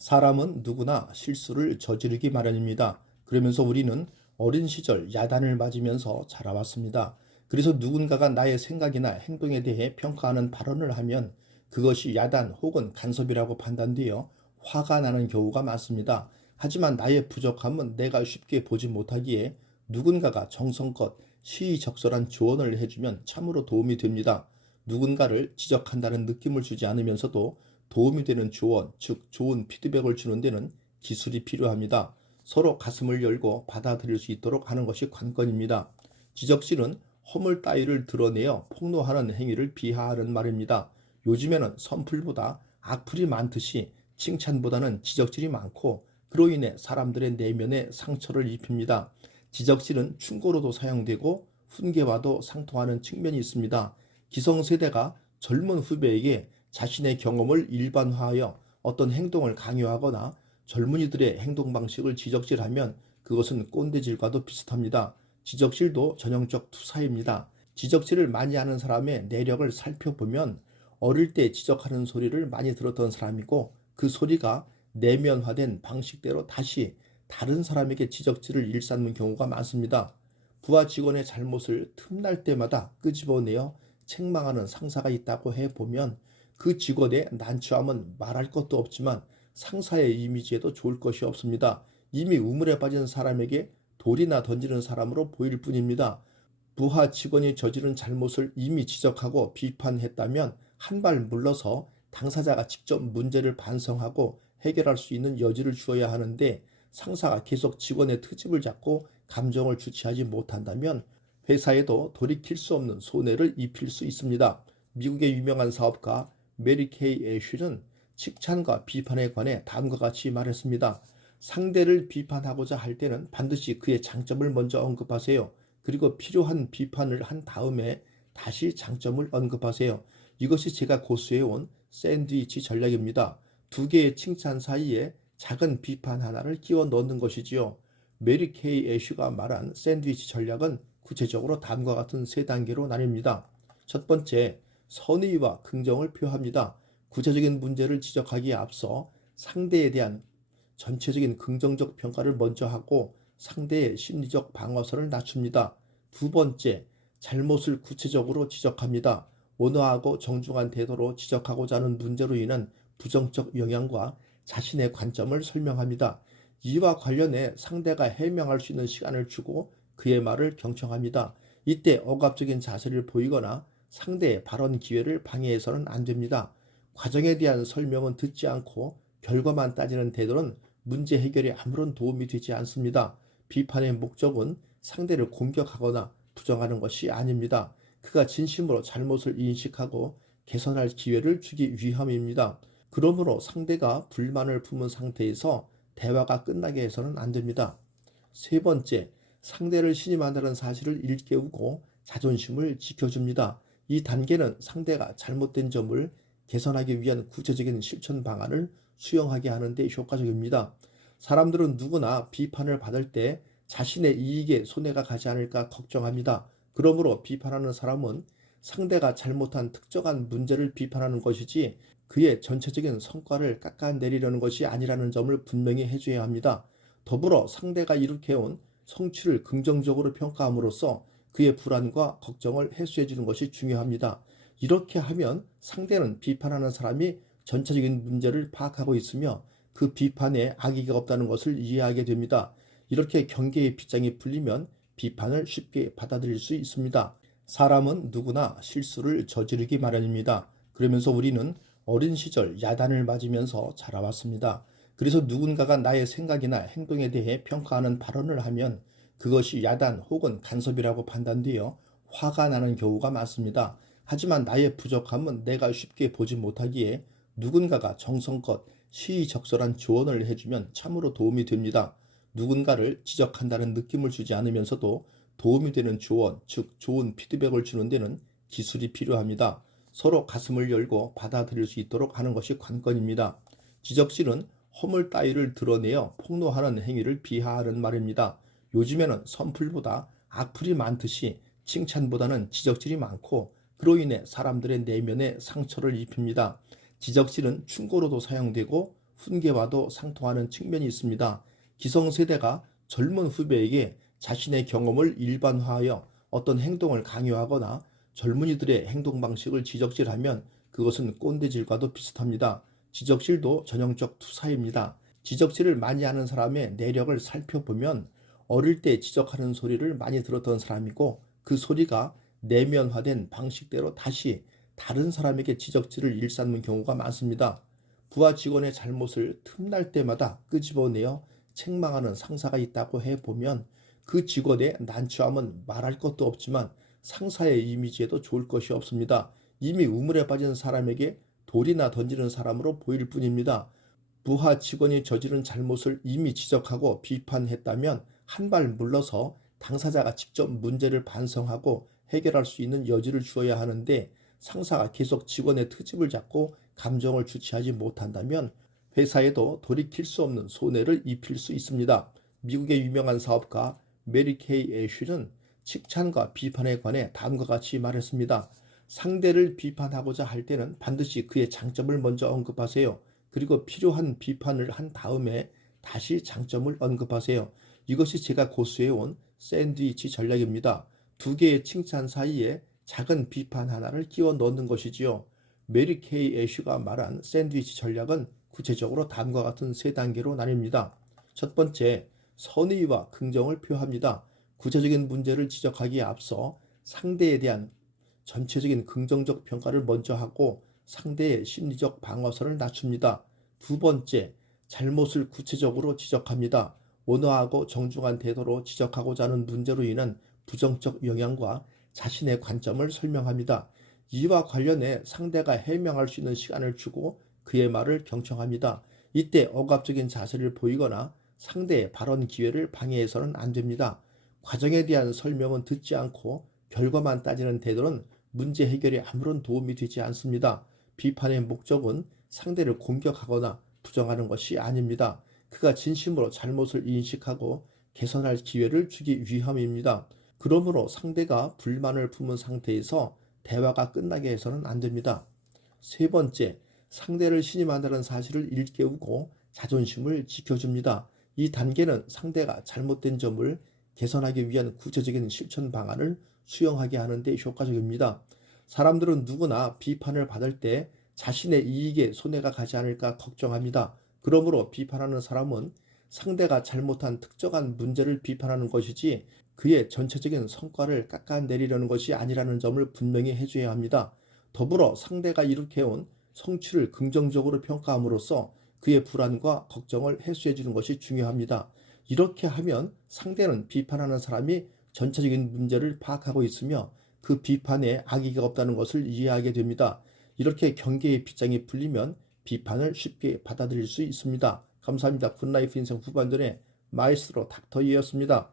사람은 누구나 실수를 저지르기 마련입니다. 그러면서 우리는 어린 시절 야단을 맞으면서 자라왔습니다. 그래서 누군가가 나의 생각이나 행동에 대해 평가하는 발언을 하면 그것이 야단 혹은 간섭이라고 판단되어 화가 나는 경우가 많습니다. 하지만 나의 부족함은 내가 쉽게 보지 못하기에 누군가가 정성껏 시의적절한 조언을 해주면 참으로 도움이 됩니다. 누군가를 지적한다는 느낌을 주지 않으면서도 도움이 되는 조언, 즉 좋은 피드백을 주는 데는 기술이 필요합니다. 서로 가슴을 열고 받아들일 수 있도록 하는 것이 관건입니다. 지적질은 허물 따위를 드러내어 폭로하는 행위를 비하하는 말입니다. 요즘에는 선풀보다 악플이 많듯이 칭찬보다는 지적질이 많고 그로 인해 사람들의 내면에 상처를 입힙니다. 지적질은 충고로도 사용되고 훈계와도 상통하는 측면이 있습니다. 기성세대가 젊은 후배에게 자신의 경험을 일반화하여 어떤 행동을 강요하거나 젊은이들의 행동 방식을 지적질하면 그것은 꼰대질과도 비슷합니다. 지적질도 전형적 투사입니다. 지적질을 많이 하는 사람의 내력을 살펴보면 어릴 때 지적하는 소리를 많이 들었던 사람이고 그 소리가 내면화된 방식대로 다시 다른 사람에게 지적질을 일삼는 경우가 많습니다. 부하 직원의 잘못을 틈날 때마다 끄집어내어 책망하는 상사가 있다고 해보면 그 직원의 난처함은 말할 것도 없지만 상사의 이미지에도 좋을 것이 없습니다. 이미 우물에 빠진 사람에게 돌이나 던지는 사람으로 보일 뿐입니다. 부하 직원이 저지른 잘못을 이미 지적하고 비판했다면 한 발 물러서 당사자가 직접 문제를 반성하고 해결할 수 있는 여지를 주어야 하는데 상사가 계속 직원의 트집을 잡고 감정을 주체하지 못한다면 회사에도 돌이킬 수 없는 손해를 입힐 수 있습니다. 미국의 유명한 사업가 메리 케이 애쉬는 칭찬과 비판에 관해 다음과 같이 말했습니다. 상대를 비판하고자 할 때는 반드시 그의 장점을 먼저 언급하세요. 그리고 필요한 비판을 한 다음에 다시 장점을 언급하세요. 이것이 제가 고수해온 샌드위치 전략입니다. 두 개의 칭찬 사이에 작은 비판 하나를 끼워 넣는 것이지요. 메리 케이 애쉬가 말한 샌드위치 전략은 구체적으로 다음과 같은 세 단계로 나뉩니다. 첫 번째, 선의와 긍정을 표합니다. 구체적인 문제를 지적하기에 앞서 상대에 대한 전체적인 긍정적 평가를 먼저 하고 상대의 심리적 방어선을 낮춥니다. 두 번째, 잘못을 구체적으로 지적합니다. 온화하고 정중한 태도로 지적하고자 하는 문제로 인한 부정적 영향과 자신의 관점을 설명합니다. 이와 관련해 상대가 해명할 수 있는 시간을 주고 그의 말을 경청합니다. 이때 억압적인 자세를 보이거나 상대의 발언 기회를 방해해서는 안 됩니다. 과정에 대한 설명은 듣지 않고 결과만 따지는 태도는 문제 해결에 아무런 도움이 되지 않습니다. 비판의 목적은 상대를 공격하거나 부정하는 것이 아닙니다. 그가 진심으로 잘못을 인식하고 개선할 기회를 주기 위함입니다. 그러므로 상대가 불만을 품은 상태에서 대화가 끝나게 해서는 안 됩니다. 세 번째, 상대를 신임한다는 사실을 일깨우고 자존심을 지켜줍니다. 이 단계는 상대가 잘못된 점을 개선하기 위한 구체적인 실천 방안을 수용하게 하는 데 효과적입니다. 사람들은 누구나 비판을 받을 때 자신의 이익에 손해가 가지 않을까 걱정합니다. 그러므로 비판하는 사람은 상대가 잘못한 특정한 문제를 비판하는 것이지 그의 전체적인 성과를 깎아내리려는 것이 아니라는 점을 분명히 해줘야 합니다. 더불어 상대가 일으켜온 성취를 긍정적으로 평가함으로써 그의 불안과 걱정을 해소해 주는 것이 중요합니다. 이렇게 하면 상대는 비판하는 사람이 전체적인 문제를 파악하고 있으며 그 비판에 악의가 없다는 것을 이해하게 됩니다. 이렇게 경계의 빗장이 풀리면 비판을 쉽게 받아들일 수 있습니다. 사람은 누구나 실수를 저지르기 마련입니다. 그러면서 우리는 어린 시절 야단을 맞으면서 자라왔습니다. 그래서 누군가가 나의 생각이나 행동에 대해 평가하는 발언을 하면 그것이 야단 혹은 간섭이라고 판단되어 화가 나는 경우가 많습니다. 하지만 나의 부족함은 내가 쉽게 보지 못하기에 누군가가 정성껏 시의적절한 조언을 해주면 참으로 도움이 됩니다. 누군가를 지적한다는 느낌을 주지 않으면서도 도움이 되는 조언, 즉 좋은 피드백을 주는 데는 기술이 필요합니다. 서로 가슴을 열고 받아들일 수 있도록 하는 것이 관건입니다. 지적질은 허물 따위를 드러내어 폭로하는 행위를 비하하는 말입니다. 요즘에는 선풀보다 악플이 많듯이 칭찬보다는 지적질이 많고 그로 인해 사람들의 내면에 상처를 입힙니다. 지적질은 충고로도 사용되고 훈계와도 상통하는 측면이 있습니다. 기성세대가 젊은 후배에게 자신의 경험을 일반화하여 어떤 행동을 강요하거나 젊은이들의 행동 방식을 지적질하면 그것은 꼰대질과도 비슷합니다. 지적질도 전형적 투사입니다. 지적질을 많이 하는 사람의 내력을 살펴보면 어릴 때 지적하는 소리를 많이 들었던 사람이고 그 소리가 내면화된 방식대로 다시 다른 사람에게 지적질을 일삼는 경우가 많습니다. 부하 직원의 잘못을 틈날 때마다 끄집어내어 책망하는 상사가 있다고 해보면 그 직원의 난처함은 말할 것도 없지만 상사의 이미지에도 좋을 것이 없습니다. 이미 우물에 빠진 사람에게 돌이나 던지는 사람으로 보일 뿐입니다. 부하 직원이 저지른 잘못을 이미 지적하고 비판했다면 한 발 물러서 당사자가 직접 문제를 반성하고 해결할 수 있는 여지를 주어야 하는데 상사가 계속 직원의 트집을 잡고 감정을 주체하지 못한다면 회사에도 돌이킬 수 없는 손해를 입힐 수 있습니다. 미국의 유명한 사업가 메리 케이 애쉬는 칭찬과 비판에 관해 다음과 같이 말했습니다. 상대를 비판하고자 할 때는 반드시 그의 장점을 먼저 언급하세요. 그리고 필요한 비판을 한 다음에 다시 장점을 언급하세요. 이것이 제가 고수해온 샌드위치 전략입니다. 두 개의 칭찬 사이에 작은 비판 하나를 끼워 넣는 것이지요. 메리 케이 애쉬가 말한 샌드위치 전략은 구체적으로 다음과 같은 세 단계로 나뉩니다. 첫 번째, 선의와 긍정을 표합니다. 구체적인 문제를 지적하기에 앞서 상대에 대한 전체적인 긍정적 평가를 먼저 하고 상대의 심리적 방어선을 낮춥니다. 두 번째, 잘못을 구체적으로 지적합니다. 온화하고 정중한 태도로 지적하고자 하는 문제로 인한 부정적 영향과 자신의 관점을 설명합니다. 이와 관련해 상대가 해명할 수 있는 시간을 주고 그의 말을 경청합니다. 이때 억압적인 자세를 보이거나 상대의 발언 기회를 방해해서는 안 됩니다. 과정에 대한 설명은 듣지 않고 결과만 따지는 태도는 문제 해결에 아무런 도움이 되지 않습니다. 비판의 목적은 상대를 공격하거나 부정하는 것이 아닙니다. 그가 진심으로 잘못을 인식하고 개선할 기회를 주기 위함입니다. 그러므로 상대가 불만을 품은 상태에서 대화가 끝나게 해서는 안 됩니다. 세 번째, 상대를 신임한다는 사실을 일깨우고 자존심을 지켜줍니다. 이 단계는 상대가 잘못된 점을 개선하기 위한 구체적인 실천 방안을 수용하게 하는 데 효과적입니다. 사람들은 누구나 비판을 받을 때 자신의 이익에 손해가 가지 않을까 걱정합니다. 그러므로 비판하는 사람은 상대가 잘못한 특정한 문제를 비판하는 것이지 그의 전체적인 성과를 깎아내리려는 것이 아니라는 점을 분명히 해줘야 합니다. 더불어 상대가 일으켜온 성취를 긍정적으로 평가함으로써 그의 불안과 걱정을 해소해 주는 것이 중요합니다. 이렇게 하면 상대는 비판하는 사람이 전체적인 문제를 파악하고 있으며 그 비판에 악의가 없다는 것을 이해하게 됩니다. 이렇게 경계의 빗장이 풀리면 비판을 쉽게 받아들일 수 있습니다. 감사합니다. 굿라이프 인생 후반전의 마이스트로 닥터 이었습니다.